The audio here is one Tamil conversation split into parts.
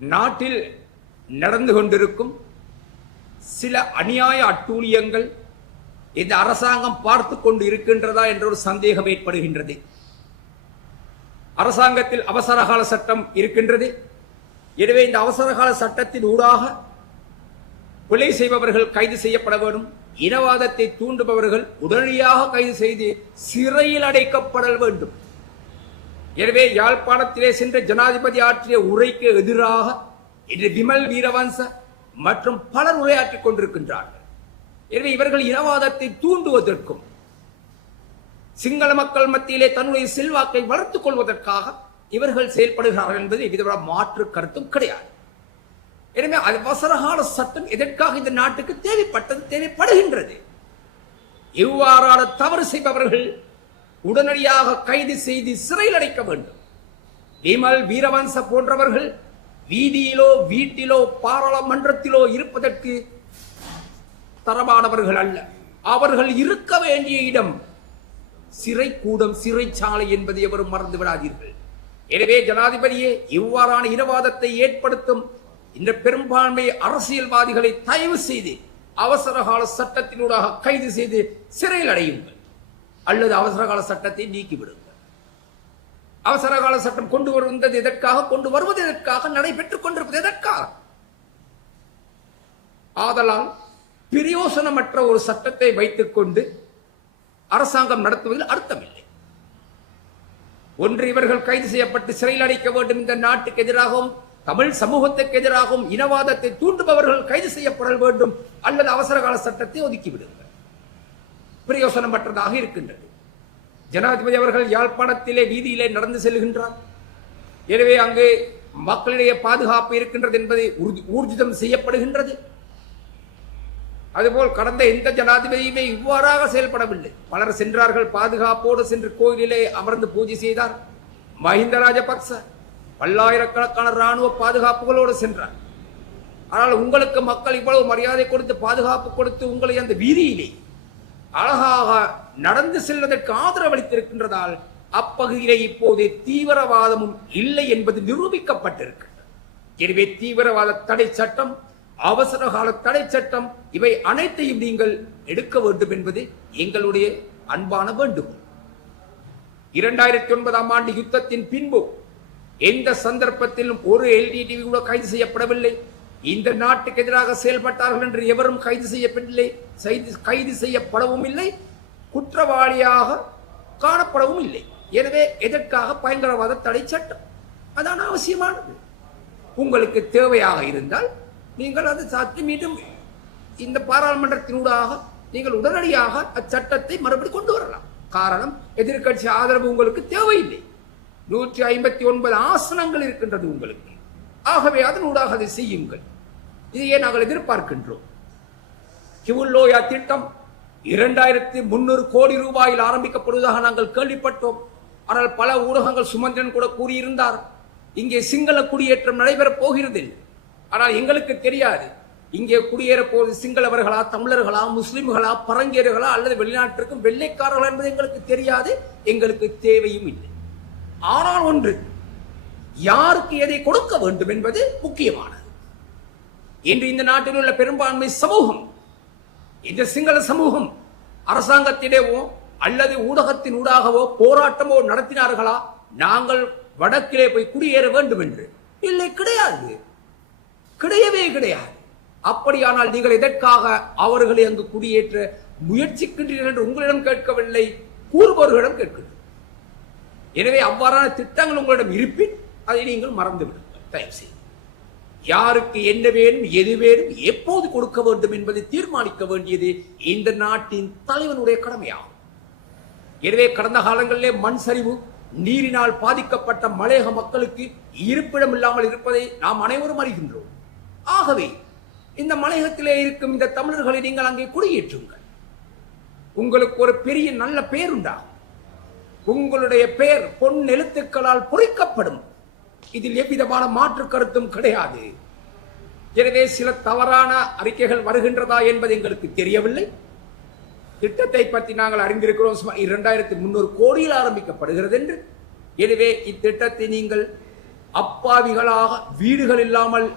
நாட்டில் நடந்து கொண்டிருக்கும் சில அநியாய அட்டூழியங்கள் இந்த அரசாங்கம் பார்த்து கொண்டு இருக்கின்றதா என்ற ஒரு சந்தேகம் ஏற்படுகின்றது. அரசாங்கத்தில் அவசரகால சட்டம் இருக்கின்றது. எனவே இந்த அவசரகால சட்டத்தின் ஊடாக கொலை செய்பவர்கள் கைது செய்யப்பட வேண்டும், இனவாதத்தை தூண்டுபவர்கள் உடனடியாக கைது செய்து சிறையில் அடைக்கப்பட வேண்டும். எனவே யாழ்ப்பாணத்திலே சென்ற ஜனாதிபதி ஆற்றிய உரைக்கு எதிராக இன்று விமல் வீரவன்ச மற்றும் பலர் உரையாற்றிக் கொண்டிருக்கின்றார்கள். எனவே இவர்கள் இனவாதத்தை தூண்டுவதற்கும் சிங்கள மக்கள் மத்தியிலே தன்னுடைய செல்வாக்கை வளர்த்துக் கொள்வதற்காக இவர்கள் செயல்படுகிறார்கள் என்பது எவ்வித மாற்று கருத்தும் கிடையாது. எனவே அவசரகால சட்டம் எதற்காக இந்த நாட்டுக்கு தேவைப்படுகின்றது. இவ்வாறான தவறு செய்பவர்கள் உடனடியாக கைது செய்து சிறையில் அடைக்க வேண்டும். விமல் வீரவன்ச போன்றவர்கள் வீதியிலோ வீட்டிலோ பாராளுமன்றத்திலோ இருப்பதற்கு தரமானவர்கள் அல்ல. அவர்கள் இருக்க வேண்டிய இடம் சிறைக்கூடம், சிறைச்சாலை என்பதை எவரும் மறந்து விடாதீர்கள். எனவே ஜனாதிபதியே, இவ்வாறான இனவாதத்தை ஏற்படுத்தும் இந்த பெரும்பான்மை அரசியல்வாதிகளை தயவு செய்து அவசரகால சட்டத்தினூடாக கைது செய்து சிறையில் அடையுங்கள், அல்லது அவசரகால சட்டத்தை நீக்கிவிடுங்கள். அவசரகால சட்டம் கொண்டு வருவது எதற்காக, கொண்டு வருவது எதற்காக, நடைபெற்றுக் கொண்டிருப்பது எதற்காக? ஆதலால் பிரயோசனமற்ற ஒரு சட்டத்தை வைத்துக் கொண்டு அரசாங்கம் நடத்துவதில் அர்த்தமில்லை. ஒன்று, இவர்கள் கைது செய்யப்பட்டு சிறையில் அடைக்க வேண்டும். இந்த நாட்டுக்கு எதிராகவும் தமிழ் சமூகத்துக்கு எதிராகவும் இனவாதத்தை தூண்டுபவர்கள் கைது செய்யப்பட வேண்டும், அல்லது அவசரகால சட்டத்தை ஒதுக்கிவிடுங்கள். பிரயோசனமற்றதாக இருக்கின்றது. ஜனாதிபதி அவர்கள் யாழ்ப்பாணத்திலே வீதியிலே நடந்து செல்கின்றார். எனவே அங்கு மக்களிடையே பாதுகாப்பு இருக்கின்றது என்பதை ஊர்ஜிதம் செய்யப்படுகின்றது. அதுபோல் கடந்த எந்த ஜனாதிபதியுமே இவ்வாறாக செயல்படவில்லை. பலர் சென்றார்கள், பாதுகாப்போடு சென்று கோயிலிலே அமர்ந்து பூஜை செய்தார். மஹிந்த ராஜபக்ச பல்லாயிரக்கணக்கான ராணுவ பாதுகாப்புகளோடு சென்றார். ஆனால் உங்களுக்கு மக்கள் இவ்வளவு மரியாதை கொடுத்து பாதுகாப்பு கொடுத்து உங்களை அந்த வீதியிலே அழகாக நடந்து செல்வதற்கு ஆதரவளித்திருக்கின்றதால் அப்பகுதியிலே இப்போது தீவிரவாதமும் இல்லை என்பது நிரூபிக்கப்பட்டிருக்கிறது. எனவே தீவிரவாத தடை சட்டம், அவசர கால தடை சட்டம், இவை அனைத்தையும் நீங்கள் எடுக்க வேண்டும் என்பது எங்களுடைய அன்பான வேண்டுகோள். 2009ஆம் ஆண்டு யுத்தத்தின் பின்பு எந்த சந்தர்ப்பத்திலும் ஒரு LTTE கூட கைது செய்யப்படவில்லை. இந்த நாட்டுக்கு எதிராக செயல்பட்டார்கள் என்று எவரும் கைது செய்யப்படவில்லை, கைது செய்யப்படவும் இல்லை, குற்றவாளியாக காணப்படவும் இல்லை. எனவே எதற்காக பயங்கரவாத தடை சட்டம்? அதான் அவசியமானது. உங்களுக்கு தேவையாக இருந்தால் நீங்கள் அது சாத்தி மீண்டும் இந்த பாராளுமன்றத்தினூடாக நீங்கள் உடனடியாக அச்சட்டத்தை மறுபடி கொண்டு வரலாம். காரணம், எதிர்கட்சி ஆதரவு உங்களுக்கு தேவையில்லை. 159 ஆசனங்கள் இருக்கின்றது உங்களுக்கு. ஆகவே அதனூடாக அதை செய்யுங்கள். இதையே நாங்கள் எதிர்பார்க்கின்றோம். கிவுல்லோயா திட்டம் 2300 கோடி ரூபாயில் ஆரம்பிக்கப்படுவதாக நாங்கள் கேள்விப்பட்டோம். ஆனால் பல ஊடகங்கள், சுமந்திரன் கூட கூறியிருந்தார், இங்கே சிங்கள குடியேற்றம் நடைபெறப் போகிறது. ஆனால் எங்களுக்கு தெரியாது இங்கே குடியேற போவது சிங்களவர்களா, தமிழர்களா, முஸ்லிம்களா, பரங்கியர்களா, அல்லது வெளிநாட்டிற்கும் வெள்ளைக்காரர்களா என்பது எங்களுக்கு தெரியாது, எங்களுக்கு தேவையும் இல்லை. ஆனால் ஒன்று, யாருக்கு எதை கொடுக்க வேண்டும் என்பது முக்கியமானது. இன்று இந்த நாட்டில் உள்ள பெரும்பான்மை சமூகம், இந்த சிங்கள சமூகம் அரசாங்கத்திடவோ அல்லது ஊடகத்தின் ஊடாகவோ போராட்டமோ நடத்தினார்களா நாங்கள் வடக்கிலே போய் குடியேற வேண்டும் என்று? இல்லை, கிடையாது, கிடையவே கிடையாது. அப்படியானால் நீங்கள் எதற்காக அவர்களை அங்கு குடியேற்ற முயற்சிக்கின்றீர்கள் என்று உங்களிடம் கேட்கவில்லை, கூறுபவர்களிடம் கேட்கின்றனர். எனவே அவ்வாறான திட்டங்கள் உங்களிடம் இருப்பின் அதை நீங்கள் மறந்து விடுங்கள் தயவு செய்து. யாருக்கு என்ன வேணும், எது வேணும், எப்போது கொடுக்க வேண்டும் என்பதை தீர்மானிக்க வேண்டியது இந்த நாட்டின் தலைவனுடைய கடமையாகும். எனவே கடந்த காலங்களிலே மண் சரிவு, நீரினால் பாதிக்கப்பட்ட மலையக மக்களுக்கு இருப்பிடம் இல்லாமல் இருப்பதை நாம் அனைவரும் அறிகின்றோம். ஆகவே இந்த மலையகத்திலே இருக்கும் இந்த தமிழர்களை நீங்கள் அங்கே குடியேற்றுங்கள். உங்களுக்கு ஒரு பெரிய நல்ல பெயர் உண்டாகும். உங்களுடைய பெயர் பொன் எழுத்துக்களால் பொறிக்கப்படும். இதில் எவ்விதமான மாற்று கருத்தும் கிடையாது. எனவே சில தவறான அறிக்கைகள் வருகின்றதா என்பது எங்களுக்கு தெரியவில்லை. திட்டத்தை பற்றி நாங்கள் அறிந்திருக்கிறோம். 2300 கோடியில் ஆரம்பிக்கப்படுகிறது என்று. எனவே இத்திட்டத்தை நீங்கள் அப்பாவிகளாக வீடுகள் இல்லாமல்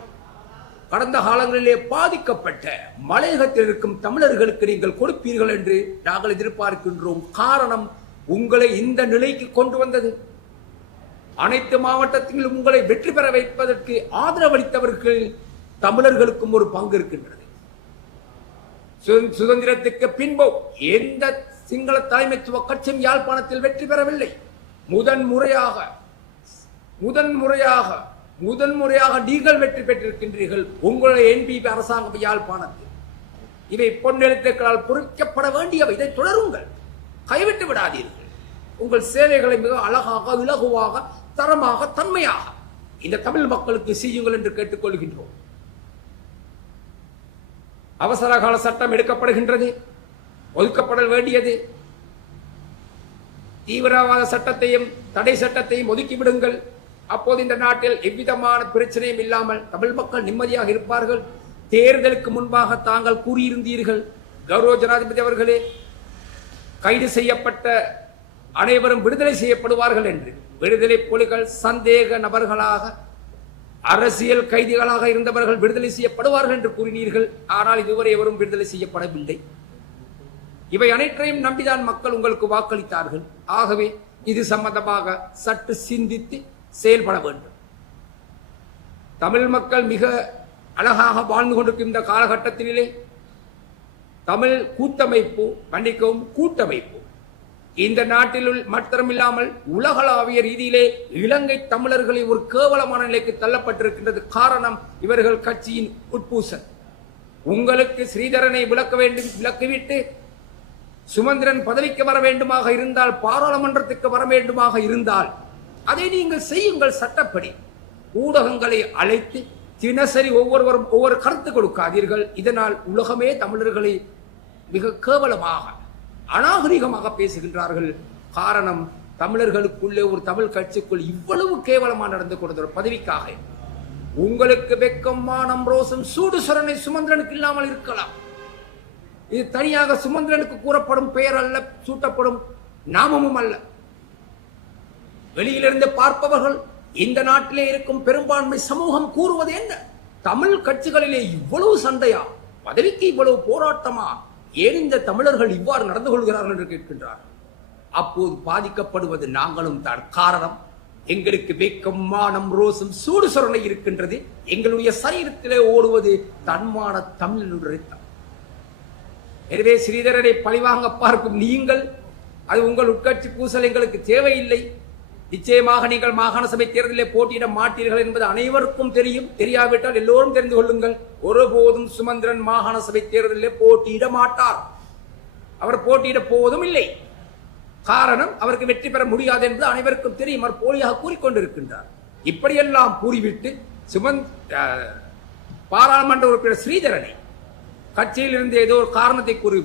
கடந்த காலங்களிலே பாதிக்கப்பட்ட மலையகத்தில் இருக்கும் தமிழர்களுக்கு நீங்கள் கொடுப்பீர்கள் என்று நாங்கள் எதிர்பார்க்கின்றோம். காரணம், உங்களை இந்த நிலைக்கு கொண்டு வந்தது. அனைத்து மாவட்டத்திலும் உங்களை வெற்றி பெற வைப்பதற்கு ஆதரவளித்தவர்கள் தமிழர்களுக்கும் ஒரு பங்கு இருக்கின்றது. சுதந்திரத்துக்கு பின்பு எந்த சிங்கள தலைமைத்துவ கட்சியும் யாழ்ப்பாணத்தில் வெற்றி பெறவில்லை. முதன்முறையாக நீங்கள் வெற்றி பெற்றிருக்கின்றீர்கள். உங்களுடைய என்பிபி அரசாங்கம் யாழ்ப்பாணத்தில் இவை பொன்னெழுத்துக்களால் பொறிக்கப்பட வேண்டியவை. இதை தொடருங்கள், கைவிட்டு விடாதீர்கள். உங்கள் சேவைகளை மிக அழகாக, இலகுவாக, தரமாக, தன்மையாக இந்த தமிழ் மக்களுக்கு செய்யுங்கள் என்று கேட்டுக்கொள்கின்றோம். அவசர கால சட்டம் எடுக்கப்படுகின்றது, ஒதுக்கப்பட வேண்டியது. தீவிரவாத சட்டத்தையும் தடை சட்டத்தையும் ஒதுக்கிவிடுங்கள். அப்போது இந்த நாட்டில் எவ்விதமான பிரச்சனையும் இல்லாமல் தமிழ் மக்கள் நிம்மதியாக இருப்பார்கள். தேர்தலுக்கு முன்பாக தாங்கள் கூறியிருந்தீர்கள், கௌரவ ஜனாதிபதி அவர்களே, கைது செய்யப்பட்ட அனைவரும் விடுதலை செய்யப்படுவார்கள் என்று. விடுதலை புலிகள் சந்தேக நபர்களாக, அரசியல் கைதிகளாக இருந்தவர்கள் விடுதலை செய்யப்படுவார்கள் என்று கூறினீர்கள். ஆனால் இதுவரை எவரும் விடுதலை செய்யப்படவில்லை. இவை அனைத்தையும் நம்பிதான் மக்கள் உங்களுக்கு வாக்களித்தார்கள். ஆகவே இது சம்பந்தமாக சற்று சிந்தித்து செயல்பட வேண்டும். தமிழ் மக்கள் மிக அழகாக வாழ்ந்து கொண்டிருக்கும் இந்த காலகட்டத்திலே தமிழ் கூட்டமைப்பு இந்த நாட்டில் மாத்திரமில்லாமல் உலகளாவிய ரீதியிலே இலங்கை தமிழர்களை ஒரு கேவலமான நிலைக்கு தள்ளப்பட்டிருக்கின்றது. காரணம், இவர்கள் கட்சியின் உட்பூசல். உங்களுக்கு ஸ்ரீதரனை விலக்கிவிட்டு சுமந்திரன் பதவிக்கு வர வேண்டுமாக இருந்தால், பாராளுமன்றத்துக்கு வர வேண்டுமாக இருந்தால் அதை நீங்கள் செய்யுங்கள். சட்டப்படி ஊடகங்களை அழைத்து தினசரி ஒவ்வொருவரும் ஒவ்வொரு கருத்து கொடுக்காதீர்கள். இதனால் உலகமே தமிழர்களை மிக கேவலமாக, அநாகரிகமாக பேசுகின்றார்கள். காரணம், தமிழர்களுக்குள்ளே ஒரு தமிழ் கட்சிக்குள் இவ்வளவு கேவலமாக நடந்து கொடுத்த ஒரு பதவிக்காக உங்களுக்கு வெக்கம், மானம், ரோசம், சூடு சொரணை சுமந்திரனுக்கு இல்லாமல் இருக்கலாம். இது தனியாக சுமந்திரனுக்கு கூறப்படும் பெயர் அல்ல, சூட்டப்படும் நாமமும் அல்ல. வெளியிலிருந்து பார்ப்பவர்கள், இந்த நாட்டிலே இருக்கும் பெரும்பான்மை சமூகம் கூறுவது என்ன? தமிழ் கட்சிகளிலே இவ்வளவு சண்டையா, பதவிக்கு இவ்வளவு போராட்டமா, ஏன் இந்த தமிழர்கள் இவ்வாறு நடந்து கொள்கிறார்கள் என்று கேட்கின்றார். அப்போது பாதிக்கப்படுவது நாங்களும் தான். காரணம், எங்களுக்கு வெக்கம், மானம், ரோசம், சூடு சொரணை இருக்கின்றது. எங்களுடைய சரீரத்திலே ஓடுவது தன்மான தமிழனுடைய ரத்தம். எனவே ஸ்ரீதரனை பழிவாங்க பார்க்கும் நீங்கள், அது உங்கள் உட்கட்சி பூசல் எங்களுக்கு தேவையில்லை. நிச்சயமாக நீங்கள் மாகாண சபை தேர்தலில் போட்டியிட மாட்டீர்கள் என்பது அனைவருக்கும் தெரியும். தெரியாவிட்டால் எல்லோரும் தெரிந்து கொள்ளுங்கள். ஒருபோதும் சுமந்திரன் மாகாண சபை தேர்தலில் போட்டியிட மாட்டார். அவர் போட்டியிட போவதும் இல்லை. காரணம், அவருக்கு வெற்றி பெற முடியாது என்பது அனைவருக்கும் தெரியும். அவர் போலியாக கூறிக்கொண்டிருக்கின்றார். இப்படியெல்லாம் கூறிவிட்டு பாராளுமன்ற உறுப்பினர் ஸ்ரீதரனை கட்சியில் இருந்து ஏதோ ஒரு காரணத்தை கூறி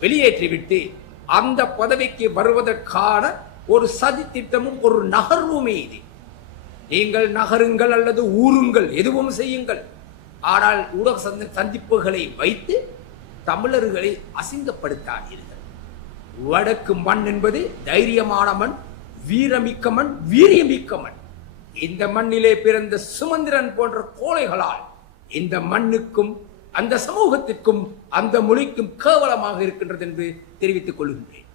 வெளியேற்றிவிட்டு அந்த பதவிக்கு வருவதற்கான ஒரு சதி திட்டமும் ஒரு நகர்வுமே இது. நீங்கள் நகருங்கள் அல்லது ஊருங்கள், எதுவும் செய்யுங்கள். ஆனால் ஊடக சந்திப்புகளை வைத்து தமிழர்களை அசிங்கப்படுத்தாதீர்கள். வடக்கு மண் என்பது தைரியமான மண், வீரமிக்க மண், வீரியமிக்க மண். இந்த மண்ணிலே பிறந்த சுமந்திரன் போன்ற கோழைகளால் இந்த மண்ணுக்கும் அந்த சமூகத்திற்கும் அந்த மொழிக்கும் கேவலமாக இருக்கின்றது என்று தெரிவித்துக் கொள்கின்றேன்.